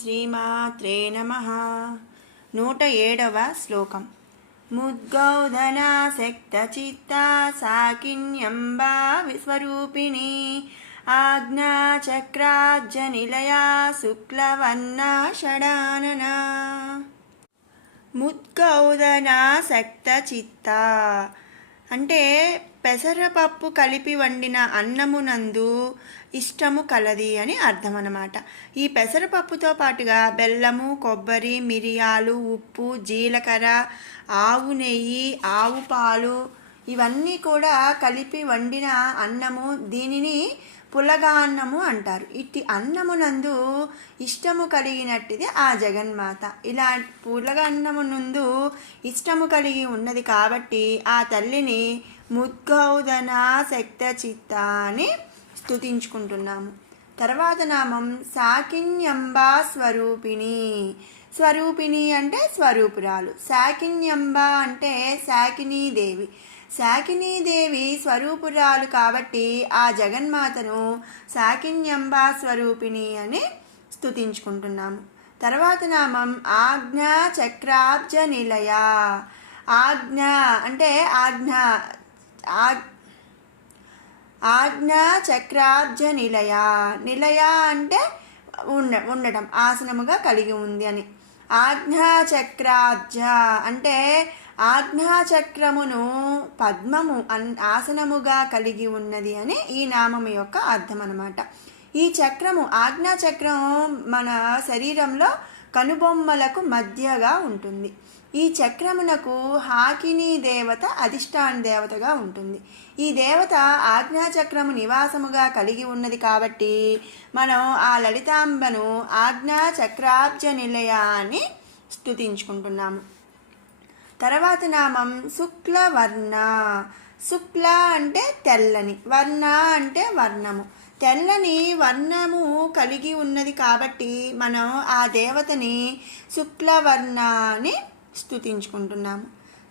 శ్రీమాత్రే నమః. 107వ శ్లోకం. ముద్గౌదనాసక్తచిత్తా సాకిన్యంబా విశ్వరూపిణి ఆజ్ఞాచక్రాబ్జనిలయా శుక్లవర్ణా షడాననా. ముద్గౌదనాసక్తచిత్తా అంటే పెసరపప్పు కలిపి వండిన అన్నమునందు ఇష్టము కలది అని అర్థం అన్నమాట. ఈ పెసరపప్పుతో పాటుగా బెల్లము, కొబ్బరి, మిరియాలు, ఉప్పు, జీలకర్ర, ఆవు నెయ్యి, ఆవు పాలు ఇవన్నీ కూడా కలిపి వండిన అన్నము, దీనిని పులగాన్నము అంటారు. ఇట్టి అన్నమునందు ఇష్టము కలిగినట్టిది ఆ జగన్మాత. ఇలా పులగన్నమునందు ఇష్టము కలిగి ఉన్నది కాబట్టి ఆ తల్లిని ముద్గౌదనాసక్తచిత్త అని స్తుతించుకుంటున్నాము. తర్వాత నామం సాకిన్యంబా స్వరూపిణి. స్వరూపిణి అంటే స్వరూపురాలు. సాకిన్యంబ అంటే శాకినీదేవి. శాకినీదేవి స్వరూపురాలు కాబట్టి ఆ జగన్మాతను సాకిన్యంబా స్వరూపిణి అని స్తుతించుకుంటున్నాము. తర్వాత నామం ఆజ్ఞా చక్రాబ్జ నిలయ. ఆజ్ఞ అంటే ఆజ్ఞా చక్రాబ్జ నిలయ. నిలయ అంటే ఉండటం, ఆసనముగా కలిగి ఉంది అని. ఆజ్ఞాచక్రాబ్జ అంటే ఆజ్ఞాచక్రమును పద్మము ఆసనముగా కలిగి ఉన్నది అని ఈ నామము యొక్క అర్థం అన్నమాట. ఈ చక్రము, ఆజ్ఞాచక్రం మన శరీరంలో కనుబొమ్మలకు మధ్యగా ఉంటుంది. ఈ చక్రమునకు హాకిని దేవత అధిష్టాన దేవతగా ఉంటుంది. ఈ దేవత ఆజ్ఞాచక్రము నివాసముగా కలిగి ఉన్నది కాబట్టి మనం ఆ లలితాంబను ఆజ్ఞాచక్రాబ్జ నిలయ అని స్తుతించుకుంటున్నాము. తర్వాత నామం శుక్లవర్ణ. శుక్ల అంటే తెల్లని, వర్ణ అంటే వర్ణము. తెల్లని వర్ణము కలిగి ఉన్నది కాబట్టి మనం ఆ దేవతని శుక్లవర్ణ అని స్తుతించుకుంటున్నాము.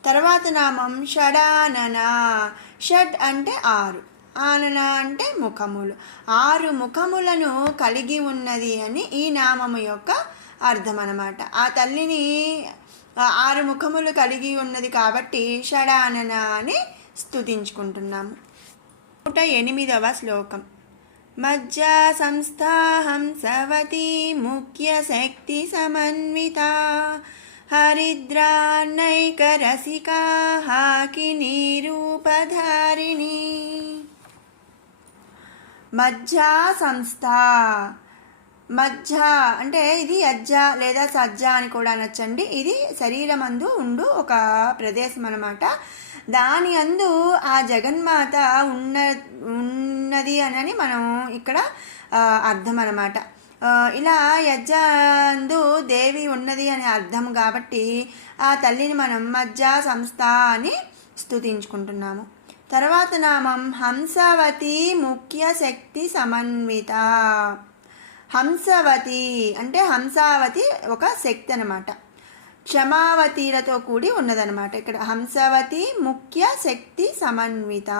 తర్వాత నామం షడానన. షడ్ అంటే 6, ఆనన అంటే ముఖములు. 6 ముఖములను కలిగి ఉన్నది అని ఈ నామము యొక్క అర్థం అన్నమాట. ఆ తల్లిని 6 ముఖములు కలిగి ఉన్నది కాబట్టి షడానన అని స్తుతించుకుంటున్నాము. 108వ శ్లోకం. మజ్జా సంస్థా హంసవతి ముఖ్య శక్తి సమన్విత హరిద్రానైకరసికా హాకినీ రూపధారిణి. మజ్జా సంస్థ. మజ్జ అంటే ఇది యజ్జ లేదా సజ్జ అని కూడా అనొచ్చండి. ఇది శరీరమందు ఉండు ఒక ప్రదేశం అన్నమాట. దాని అందు ఆ జగన్మాత ఉన్నది అని మనం ఇక్కడ అర్థం అన్నమాట. ఇలా యజ్జందు దేవి ఉన్నది అనే అర్థం కాబట్టి ఆ తల్లిని మనం మజ్జా సంస్థ అని స్తుతించుకుంటున్నాము. తర్వాత నామం హంసవతి ముఖ్య శక్తి సమన్విత. హంసవతి అంటే హంసావతి ఒక శక్తి అన్నమాట. క్షమావతిలతో కూడి ఉన్నదనమాట. ఇక్కడ హంసవతి ముఖ్య శక్తి సమన్విత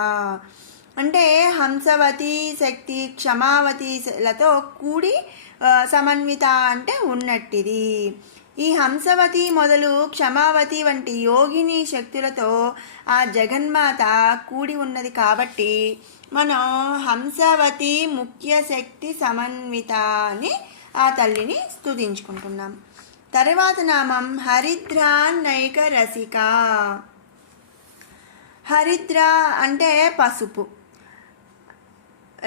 అంటే హంసవతి శక్తి క్షమావతిలతో కూడి సమన్విత అంటే ఉన్నట్టిది. ఈ హంసవతి మొదలు క్షమావతి వంటి యోగిని శక్తులతో ఆ జగన్మాత కూడి ఉన్నది కాబట్టి మనం హంసవతి ముఖ్య శక్తి సమన్విత అని ఆ తల్లిని స్తుతించుకుంటున్నాం. తర్వాత నామం హరిద్రాన్నైక రసిక. హరిద్ర అంటే పసుపు,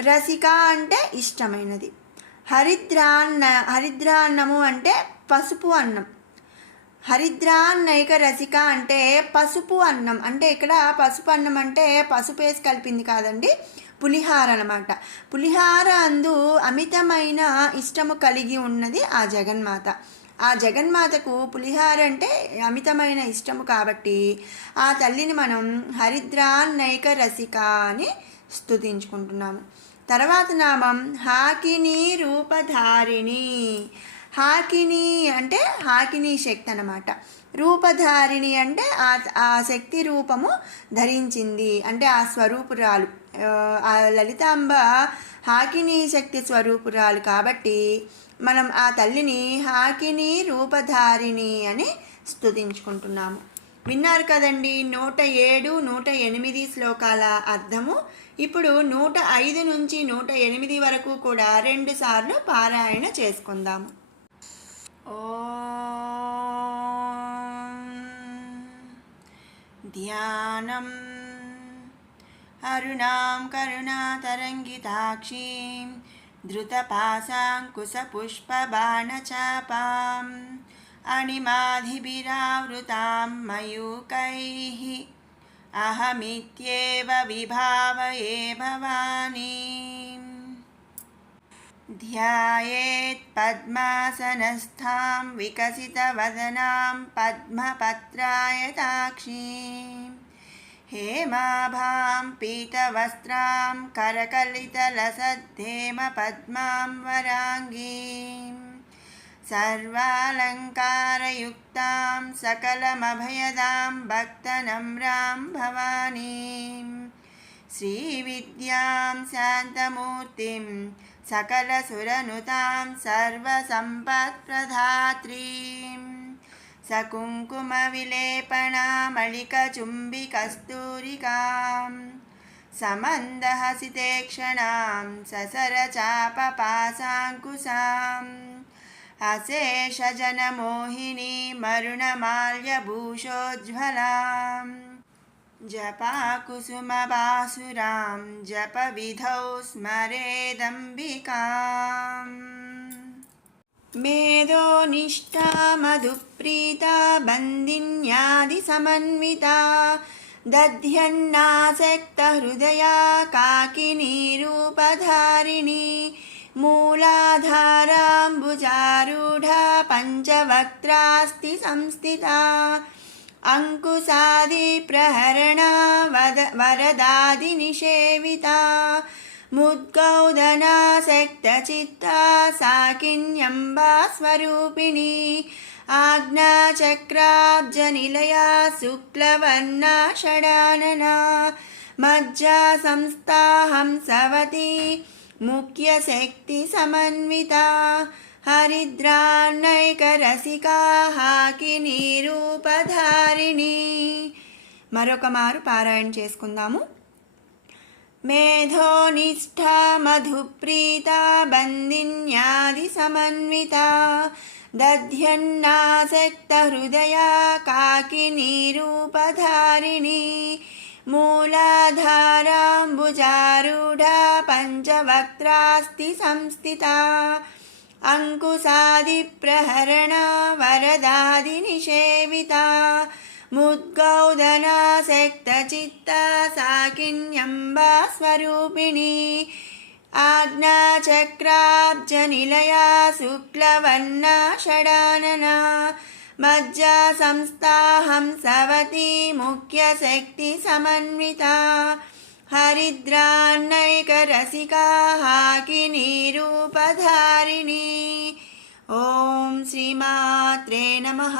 రసిక అంటే ఇష్టమైనది. హరిద్రాన్నము అంటే పసుపు అన్నం. హరిద్రాన్నైక రసిక అంటే పసుపు అన్నం. అంటే ఇక్కడ పసుపు అన్నం అంటే పసుపు వేసి కలిపింది కాదండి, పులిహార అన్నమాట. పులిహార అందు అమితమైన ఇష్టము కలిగి ఉన్నది ఆ జగన్మాత. ఆ జగన్మాతకు పులిహార అంటే అమితమైన ఇష్టము కాబట్టి ఆ తల్లిని మనం హరిద్రాన్నైక రసిక అని స్తుతించుకుంటున్నాము. తర్వాత నామం హాకినీ రూపధారిణి. హాకిని అంటే హాకిని శక్తి అన్నమాట. రూపధారిణి అంటే ఆ శక్తి రూపము ధరించింది అంటే ఆ స్వరూపురాలు. ఆ లలితాంబ హాకిని శక్తి స్వరూపురాలు కాబట్టి మనం ఆ తల్లిని హాకిని రూపధారిణి అని స్తుతించుకుంటున్నాము. విన్నారు కదండి 107, 108 శ్లోకాల అర్థము. ఇప్పుడు 105 నుంచి 108 వరకు కూడా 2 సార్లు పారాయణ చేసుకుందాము. ఓం ధ్యానం అరుణాం కరుణాతరంగితాక్షీం ధృతపాశాంకుశపుష్పబాణచాపాం అణిమాధిభిరావృతాం మయూకైః అహమిత్యేవ విభావయే భవానీం. ధ్యాయేత్ పద్మాసనస్థాం వికసితవదనాం పద్మపత్రాయతాక్షీం హేమాభాం పీతవస్త్రాం కరకలితలసద్ధేమ పద్మాం వరాంగీం సర్వాలంకారయుక్తాం సకలమభయదాం భక్తనమ్రాం భవానీం శ్రీవిద్యాం శాంతమూర్తిం సకలసురనుతాం సర్వసంపత్ప్రదాత్రీం సకుంకుమవిలేపనామళికచుంబికస్తూరికాం సమందహసితేక్షణాం ససరచాపపాశాంకుశాం అశేషజనమోహినీ మరుణమాల్యభూషోజ్వలాం జపాకుసుమబాసురాం జపవిధౌ స్మరేదంబికాం. మేధోనిష్టా మధుప్రీతా బందిన్యాదిసమన్వితా దధ్యన్నాసక్తహృదయా కాకినీ రూపధారిణి మూలాధారాంబుజారూఢా పంచవక్త్రాస్తి సంస్థితా అంకుశాదిప్రహరణా వరదాదినిషేవితా ముద్గౌదనాసక్తచిత్తా సాకిన్యంబా స్వరూపిణి ఆజ్ఞాచక్రాబ్జనిలయా శుక్లవర్ణా షడాననా మజ్జా సంస్థా హంసవతి ముఖ్యశక్తి సమన్వితా హరిద్రాన్నైకరసికా హాకినీ రూపధారిణి. మరొక మారు పారాయణ చేసుకుందాము. మేధోనిష్ఠా మధుప్రీతా బందిన్యాది సమన్వితా దధ్యన్నాసక్తహృదయా కాకినీ రూపధారిణి మూలాధారాంబుజారూఢా పంచవక్త్రాస్తి సంస్థితా అంకుశాదిప్రహరణా వరదాదినిషేవితా ముద్గౌదనాసక్తచిత్తా సాకిన్యంబా స్వరూపిణి ఆజ్ఞాచక్రాబ్జనిలయా శుక్లవర్ణా షడాననా మజ్జా సంస్థా హంసవతి ముఖ్యశక్తి సమన్వితా హరిద్రాన్నైకరసికా హాకినీ రూపధారిణి. ఓం శ్రీమాత్రే నమః.